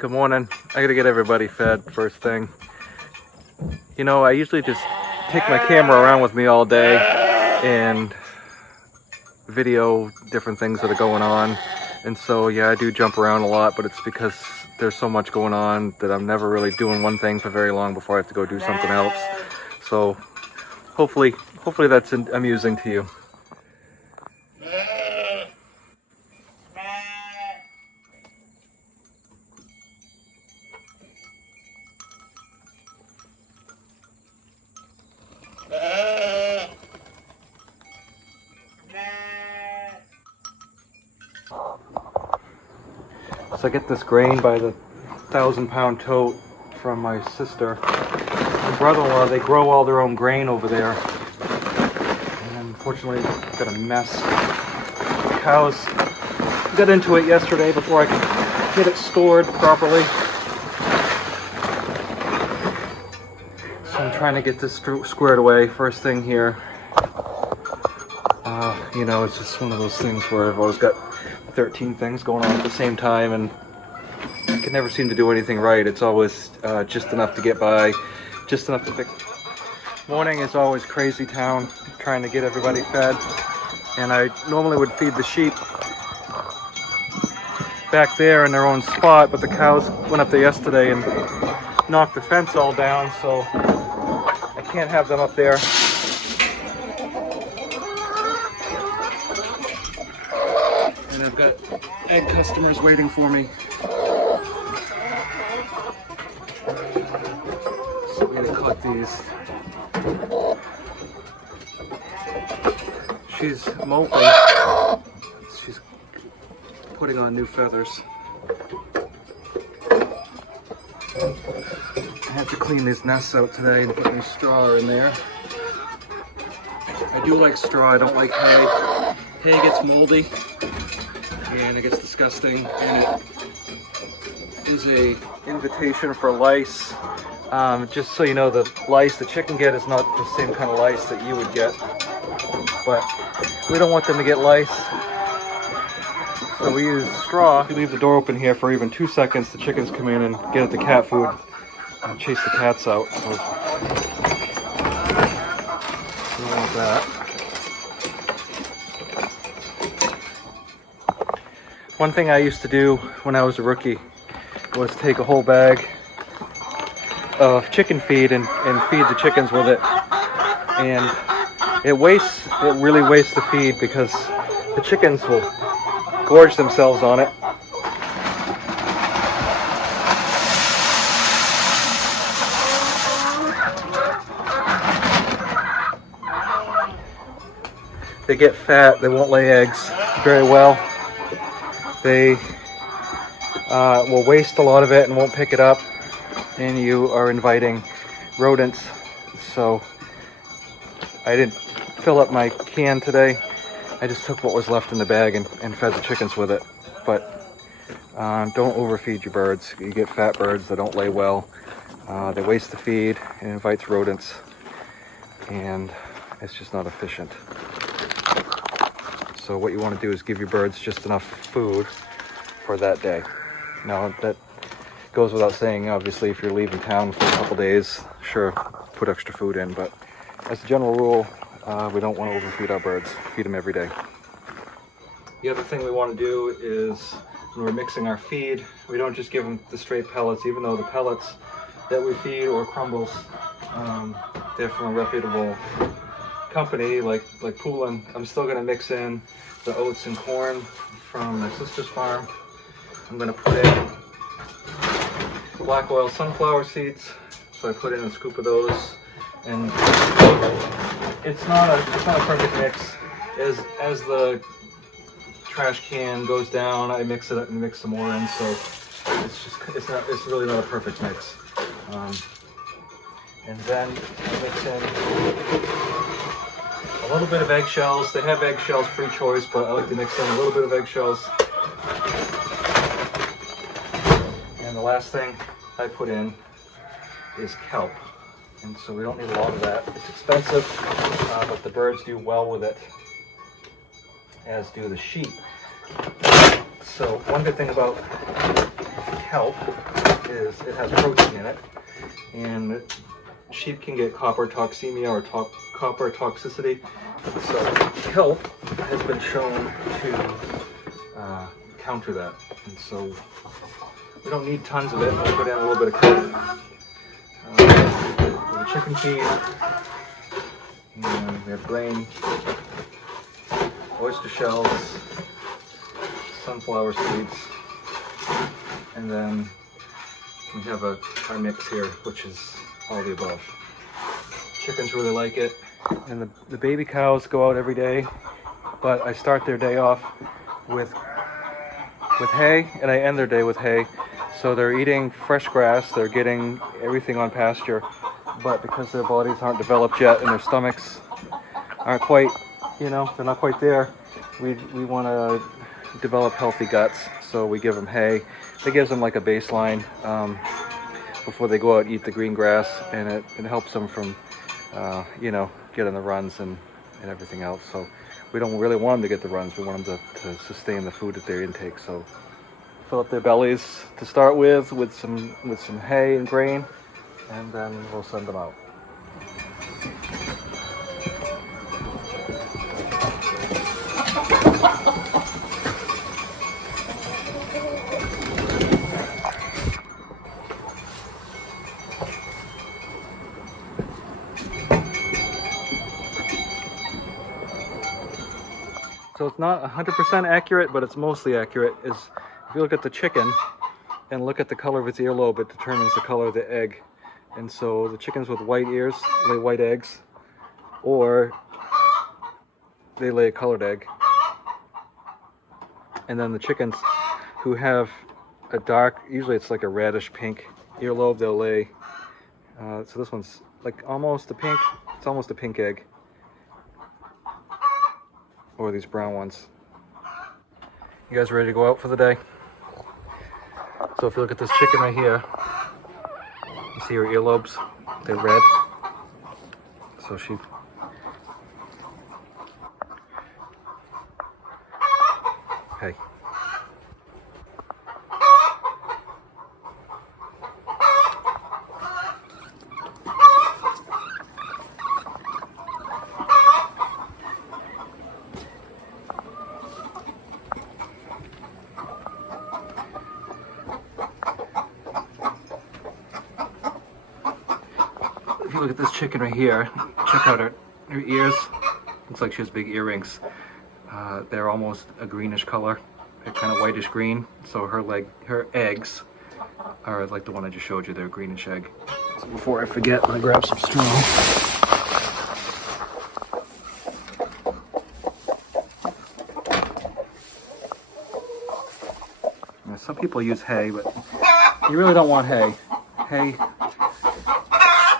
Good morning. I gotta get everybody fed first thing. You know, I usually just take my camera around with me all day and video different things that are going on. And so, yeah, I do jump around a lot, but it's because there's so much going on that I'm never really doing one thing for very long before I have to go do something else. So hopefully that's amusing to you. So I get this grain by the 1,000-pound tote from my sister and brother-in-law. They grow all their own grain over there. And unfortunately, it's got a mess. The cows got into it yesterday before I could get it stored properly. So I'm trying to get this squared away first thing here. You know, it's just one of those things where I've always got 13 things going on at the same time, and I can never seem to do anything right. It's always just enough to get by, just enough to fix. Morning is always crazy town, trying to get everybody fed, and I normally would feed the sheep back there in their own spot, but the cows went up there yesterday and knocked the fence all down, so I can't have them up there. And I've got egg customers waiting for me. So I'm gonna cut these. She's moping. She's putting on new feathers. I have to clean these nests out today and put new straw in there. I do like straw, I don't like hay. Hay gets moldy and it gets disgusting, and it is a invitation for lice. Just so you know, the lice the chicken get is not the same kind of lice that you would get, but we don't want them to get lice, so we use straw. If you leave the door open here for even 2 seconds, the chickens come in and get at the cat food and chase the cats out. So we don't want that. One thing I used to do when I was a rookie was take a whole bag of chicken feed and feed the chickens with it. And it really wastes the feed because the chickens will gorge themselves on it. They get fat, they won't lay eggs very well. They will waste a lot of it and won't pick it up, and you are inviting rodents. So I didn't fill up my can today. I just took what was left in the bag and fed the chickens with it. But don't overfeed your birds. You get fat birds that don't lay well. They waste the feed and invites rodents, and it's just not efficient. So what you want to do is give your birds just enough food for that day. Now, that goes without saying, obviously, if you're leaving town for a couple days, sure, put extra food in, but as a general rule, we don't want to overfeed our birds. Feed them every day. The other thing we want to do is, when we're mixing our feed, we don't just give them the straight pellets, even though the pellets that we feed, or crumbles, they're from a reputable company like Poulin. I'm still going to mix in the oats and corn from my sister's farm. I'm going to put in black oil sunflower seeds, so I put in a scoop of those, and it's not a perfect mix. As the trash can goes down, I mix it up and mix some more in, so it's really not a perfect mix. And then I mix in a little bit of eggshells. They have eggshells, free choice, but I like to mix in a little bit of eggshells. And the last thing I put in is kelp. And so we don't need a lot of that. It's expensive, but the birds do well with it, as do the sheep. So one good thing about kelp is it has protein in it, and sheep can get copper toxemia or copper toxicity. So kelp has been shown to counter that, and so we don't need tons of it. We'll put in a little bit of kelp. The chicken feed, and we have grain, oyster shells, sunflower seeds, and then we have our mix here, which is all the above. Chickens really like it, and the baby cows go out every day, but I start their day off with hay, and I end their day with hay. So they're eating fresh grass, they're getting everything on pasture, but because their bodies aren't developed yet and their stomachs aren't quite, they're not quite there, we want to develop healthy guts, so we give them hay. It gives them like a baseline before they go out and eat the green grass, and it helps them from, getting the runs and everything else. So we don't really want them to get the runs, we want them to sustain the food that they intake. So fill up their bellies to start with some hay and grain, and then we'll send them out. So it's not 100% accurate, but it's mostly accurate. If you look at the chicken and look at the color of its earlobe, it determines the color of the egg. And so the chickens with white ears lay white eggs, or they lay a colored egg. And then the chickens who have a dark, usually it's like a reddish pink earlobe, they'll lay, so this one's like almost a pink, it's almost a pink egg. Or these brown ones. You guys ready to go out for the day? So if you look at this chicken right here, you see her earlobes, they're red. So she, hey. If you look at this chicken right here, check out her ears. Looks like she has big earrings. They're almost a greenish color. They're kind of whitish green. So her eggs are like the one I just showed you. They're a greenish egg. So before I forget, I'm gonna grab some straw. Now, some people use hay, but you really don't want hay. Hay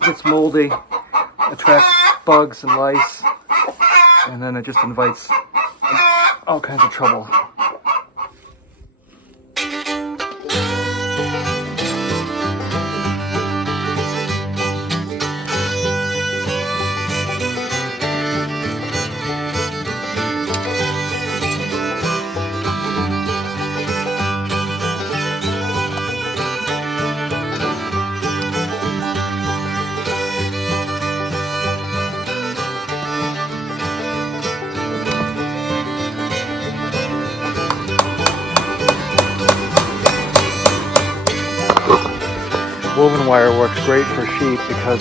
gets moldy, attracts bugs and lice, and then it just invites all kinds of trouble. Woven wire works great for sheep because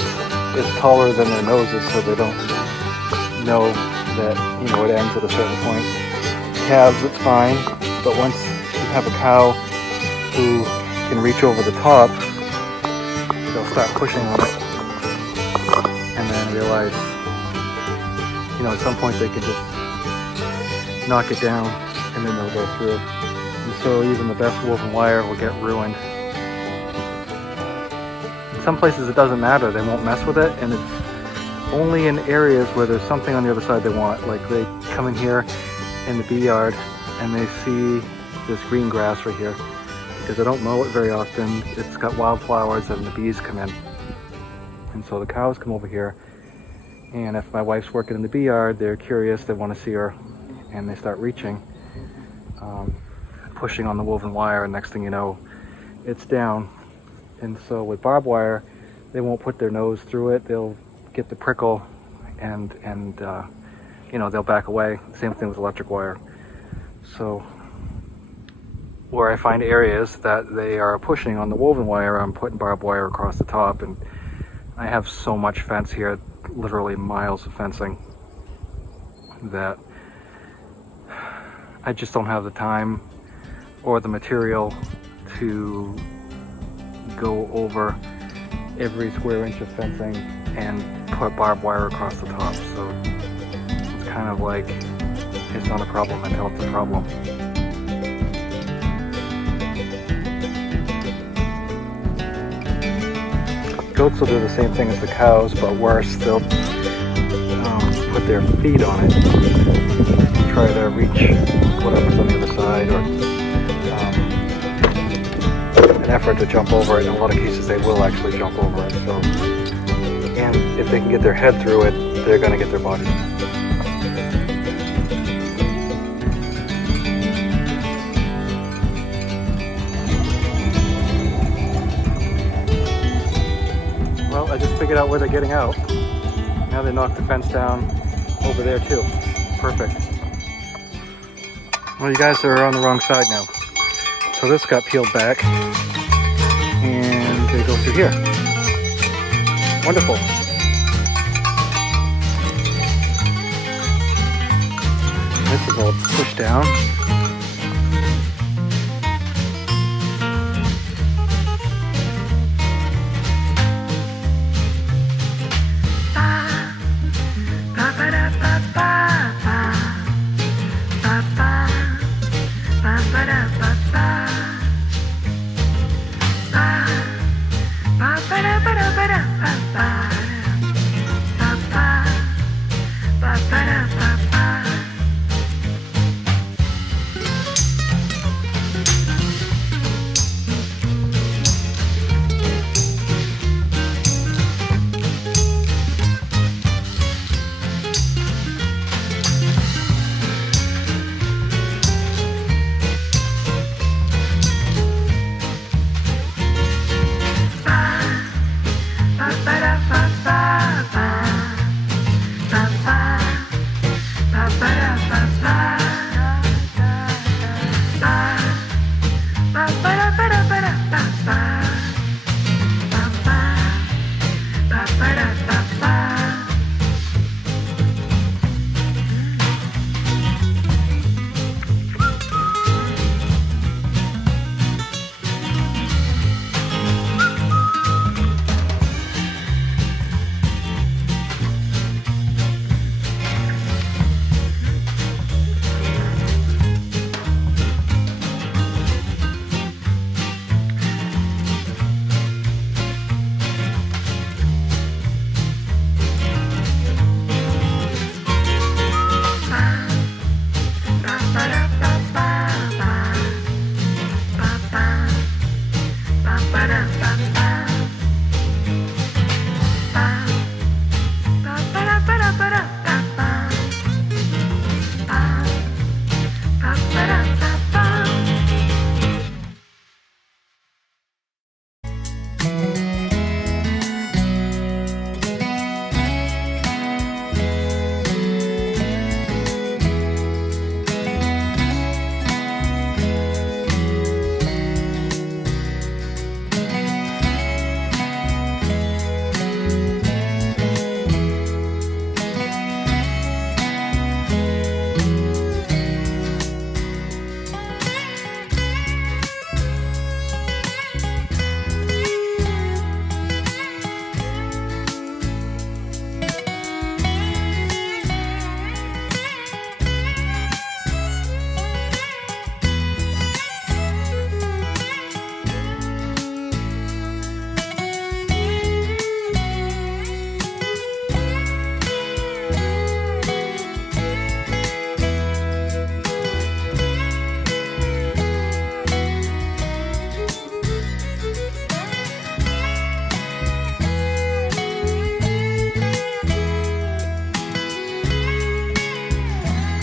it's taller than their noses, so they don't know that, it ends at a certain point. Calves, it's fine, but once you have a cow who can reach over the top, they'll start pushing on it and then realize, at some point they can just knock it down and then they'll go through. And so even the best woven wire will get ruined. Some places it doesn't matter, they won't mess with it, and it's only in areas where there's something on the other side they want. Like they come in here in the bee yard and they see this green grass right here, because I don't mow it very often. It's got wildflowers and the bees come in, and so the cows come over here, and if my wife's working in the bee yard, they're curious, they want to see her, and they start reaching, pushing on the woven wire, and next thing you know, it's down. And so with barbed wire, they won't put their nose through it. They'll get the prickle and you know, they'll back away. Same thing with electric wire. So where I find areas that they are pushing on the woven wire, I'm putting barbed wire across the top, and I have so much fence here, literally miles of fencing, that I just don't have the time or the material to go over every square inch of fencing and put barbed wire across the top. So it's kind of like, it's not a problem until it's a problem. Goats will do the same thing as the cows, but worse. They'll put their feet on it, try to reach whatever's on the other side, or an effort to jump over it. In a lot of cases they will actually jump over it. So, and if they can get their head through it, they're going to get their body. Well, I just figured out where they're getting out. Now they knocked the fence down over there too. Perfect. Well, you guys are on the wrong side now. So this got peeled back and they go through here. Wonderful. This is all pushed down.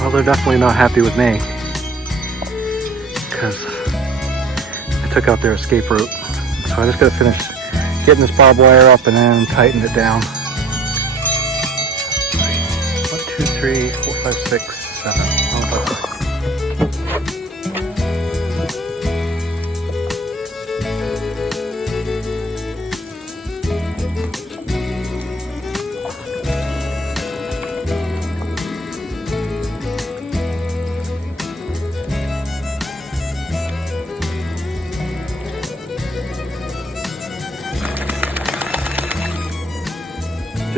Well, they're definitely not happy with me, because I took out their escape route. So I just gotta finish getting this barbed wire up and then tighten it down. 1, 2, 3, 4, 5, 6, 7.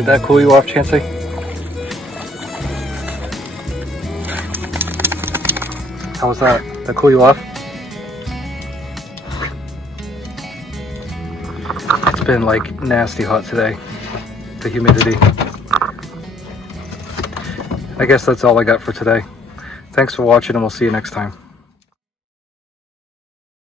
Did that cool you off, Chancey? How was that? Did that cool you off? It's been like nasty hot today. The humidity. I guess that's all I got for today. Thanks for watching and we'll see you next time.